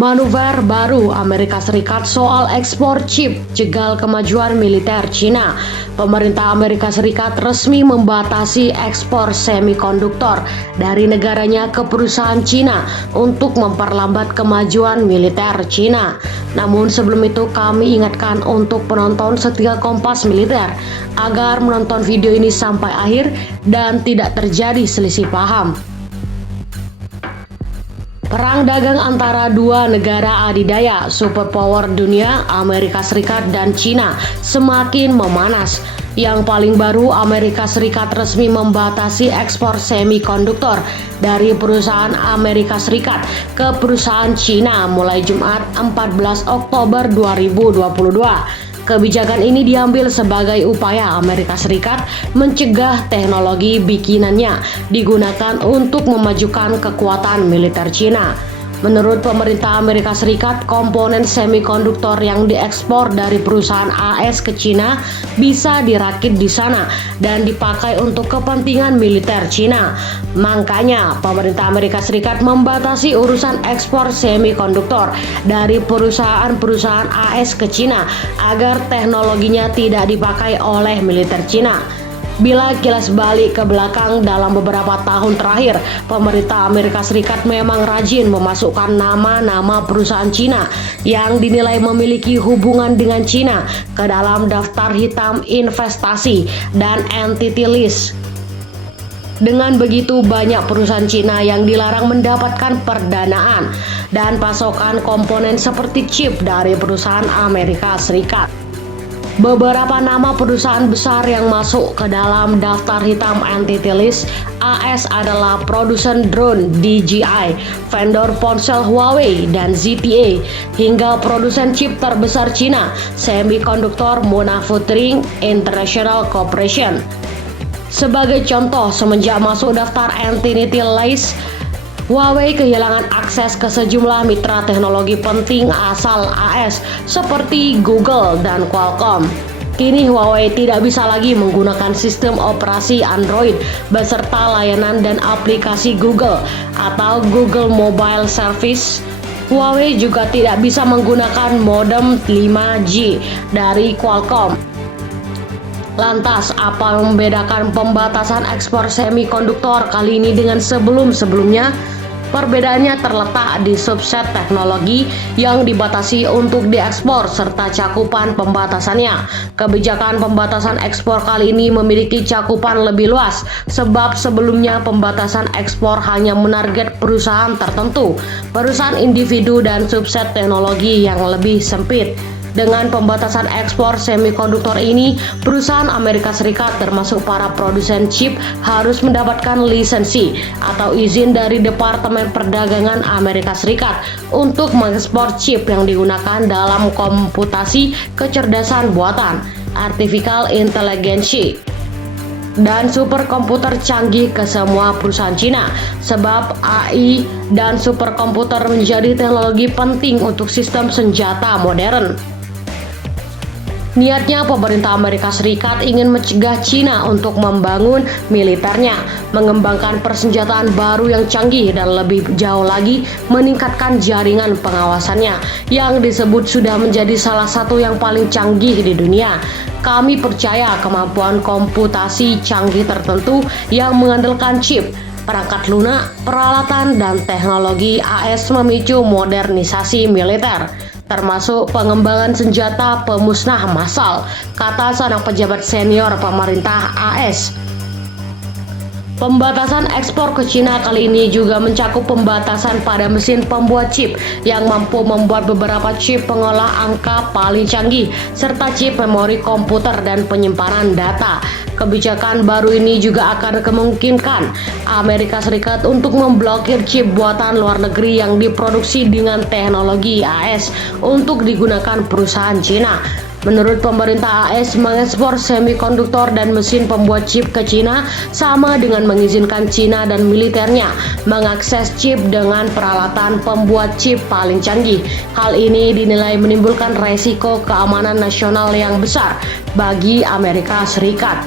Manuver baru Amerika Serikat soal ekspor chip jegal kemajuan militer Cina. Pemerintah Amerika Serikat resmi membatasi ekspor semikonduktor dari negaranya ke perusahaan Cina untuk memperlambat kemajuan militer Cina. Namun sebelum itu kami ingatkan untuk penonton setia Kompas Militer agar menonton video ini sampai akhir dan tidak terjadi selisih paham. Perang dagang antara dua negara adidaya superpower dunia, Amerika Serikat dan Cina, semakin memanas. Yang paling baru, Amerika Serikat resmi membatasi ekspor semikonduktor dari perusahaan Amerika Serikat ke perusahaan Cina mulai Jumat 14 Oktober 2022. Kebijakan ini diambil sebagai upaya Amerika Serikat mencegah teknologi bikinannya digunakan untuk memajukan kekuatan militer Cina. Menurut pemerintah Amerika Serikat, komponen semikonduktor yang diekspor dari perusahaan AS ke Cina bisa dirakit di sana dan dipakai untuk kepentingan militer Cina. Makanya, pemerintah Amerika Serikat membatasi urusan ekspor semikonduktor dari perusahaan-perusahaan AS ke Cina agar teknologinya tidak dipakai oleh militer Cina. Bila kilas balik ke belakang dalam beberapa tahun terakhir, pemerintah Amerika Serikat memang rajin memasukkan nama-nama perusahaan Cina yang dinilai memiliki hubungan dengan Cina ke dalam daftar hitam investasi dan entity list. Dengan begitu, banyak perusahaan Cina yang dilarang mendapatkan perdanaan dan pasokan komponen seperti chip dari perusahaan Amerika Serikat. Beberapa nama perusahaan besar yang masuk ke dalam daftar hitam entity list AS adalah produsen drone DJI, vendor ponsel Huawei dan ZTE, hingga produsen chip terbesar Cina, semikonduktor Manufacturing International Corporation. Sebagai contoh, semenjak masuk daftar entity list, Huawei kehilangan akses ke sejumlah mitra teknologi penting asal AS seperti Google dan Qualcomm. Kini Huawei tidak bisa lagi menggunakan sistem operasi Android beserta layanan dan aplikasi Google atau Google Mobile Service. Huawei juga tidak bisa menggunakan modem 5G dari Qualcomm. Lantas, apa yang membedakan pembatasan ekspor semikonduktor kali ini dengan sebelum-sebelumnya? Perbedaannya terletak di subset teknologi yang dibatasi untuk diekspor serta cakupan pembatasannya. Kebijakan pembatasan ekspor kali ini memiliki cakupan lebih luas sebab sebelumnya pembatasan ekspor hanya menarget perusahaan tertentu, perusahaan individu dan subset teknologi yang lebih sempit. Dengan pembatasan ekspor semikonduktor ini, perusahaan Amerika Serikat termasuk para produsen chip harus mendapatkan lisensi atau izin dari Departemen Perdagangan Amerika Serikat untuk mengekspor chip yang digunakan dalam komputasi kecerdasan buatan, artificial intelligence, dan superkomputer canggih ke semua perusahaan Cina, sebab AI dan superkomputer menjadi teknologi penting untuk sistem senjata modern. Niatnya pemerintah Amerika Serikat ingin mencegah Cina untuk membangun militernya, mengembangkan persenjataan baru yang canggih dan lebih jauh lagi meningkatkan jaringan pengawasannya yang disebut sudah menjadi salah satu yang paling canggih di dunia. Kami percaya kemampuan komputasi canggih tertentu yang mengandalkan chip, perangkat lunak, peralatan, dan teknologi AS memicu modernisasi militer, termasuk pengembangan senjata pemusnah massal, kata seorang pejabat senior pemerintah AS. Pembatasan ekspor ke Cina kali ini juga mencakup pembatasan pada mesin pembuat chip yang mampu membuat beberapa chip pengolah angka paling canggih, serta chip memori komputer dan penyimpanan data. Kebijakan baru ini juga akan memungkinkan Amerika Serikat untuk memblokir chip buatan luar negeri yang diproduksi dengan teknologi AS untuk digunakan perusahaan Cina. Menurut pemerintah AS, mengekspor semikonduktor dan mesin pembuat chip ke Cina sama dengan mengizinkan Cina dan militernya mengakses chip dengan peralatan pembuat chip paling canggih. Hal ini dinilai menimbulkan resiko keamanan nasional yang besar bagi Amerika Serikat.